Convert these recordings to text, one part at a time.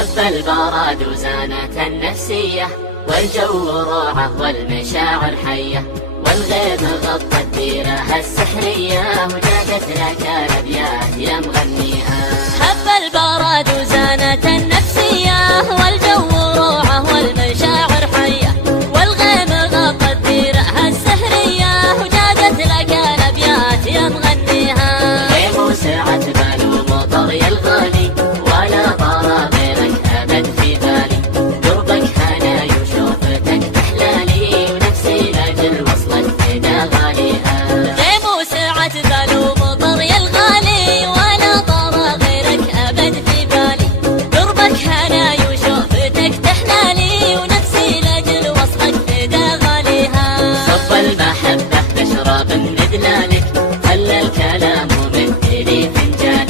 هب البراد وزانت النفسية، والجو روعة والمشاعر حية، والغيم غطت ديرها السحرية، وجادت لك الأبيات يا مغنيها. هب البراد وزانت النفسية، والجو روعة والمشاعر حية، والغيم غطت ديرها السحرية، وجادت لك الأبيات يا مغنيها. غيم وسعت بال ومطر يا الغالي، ولا طار غيرك أبد في بالي، دربك هنا وشوفتك تحلالي، ونفسي لاجل وصلك فدا غاليها. غيم وسعت بال ومطر يا الغالي، ولا طار غيرك أبد في بالي، دربك هنا وشوفتك تحلالي، ونفسي لاجل وصلك فدا غاليها. صب المحبة تشرب من دلالك، خلى الكلام ومثلي فنجانك،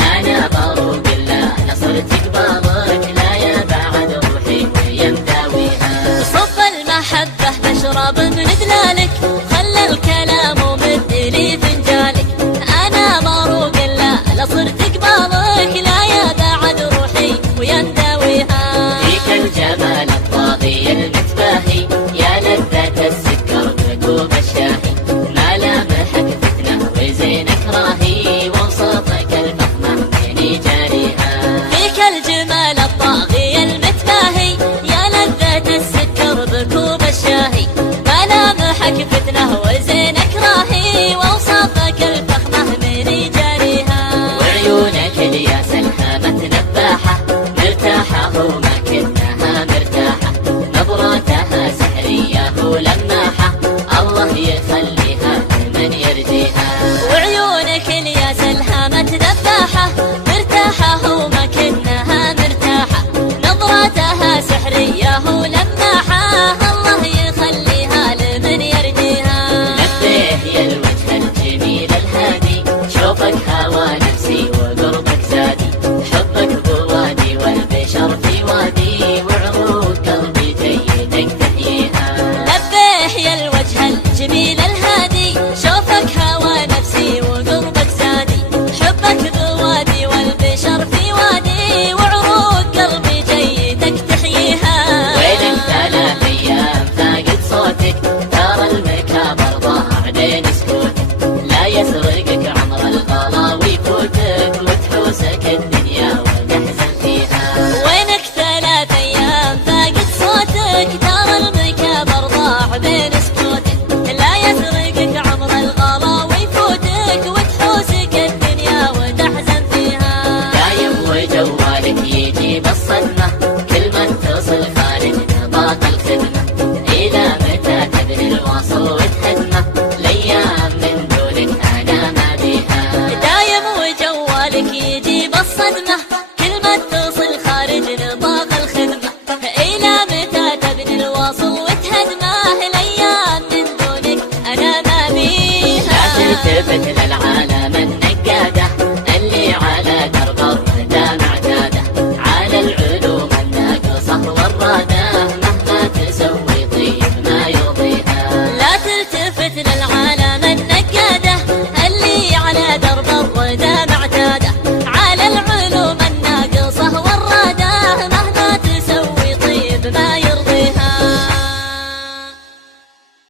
أنا بروق الله نصرتك بابك، لا يا بعد روحي ويا مداويها. صب المحبة تشرب من دلالك، خلى الكلام ومثلي فنجانك، أنا بروق الله لصرتك بابك، لا يا بعد روحي ويا مداويها. فيك الجمال الطاغي المتباهي، يا لذة السكر بكوب الشاهي، ملامحك فتنة وزينك راهي، وصوتك الفخمة من جاريها. فيك الجمال الطاغي المتباهي، يا لذة السكر بكوب الشاهي، ملامحك فتنة وزينك راهي، وصفك الفخمة من جاريها. وعيونك الياس الهامة نباحة، مرتاحة وما كنها مرتاحة، نظراتها سحرية ولماحة، الله يخليها لمن يرجيها. وعيونك الياس الهامة ذباحة، مرتاحة وما كنها مرتاحة، نظراتها سحرية ولماحة، الله يخليها لمن يرجيها. لبيه يا الوجه الجميل الهادي، شوفك هوى نفسي وقربك زادي، حبك بوادي والبشر في وادي، وعروق قلبي جيدك تحييها. لبيه يا الوجه الجميل الهادي، شوفك هوى نفسي وقربك زادي، حبك بوادي والبشر في وادي، وعروق قلبي جيدك تحييها. ويلك 3 أيام فاقد صوتك، ترى المكابر ضاع بين سكوتك، لا يسرقك عمر الغلا ويفوتك، وتحوسك الدنيا وتحزن فيها. وينك 3 أيام فاقد صوتك، ترى المكابر ضاع بين سكوتك، لا يسرقك عمر الغلا ويفوتك، وتحوسك الدنيا وتحزن فيها. دايم وجوالك يجيب الصدمة، كل ما اتصل خارج نطاق الخدمة، إلى متى تدري الوصل وتهدمه، الأيام من دونك أنا ما بيها. دايم وجوالك يجيب الصدمة،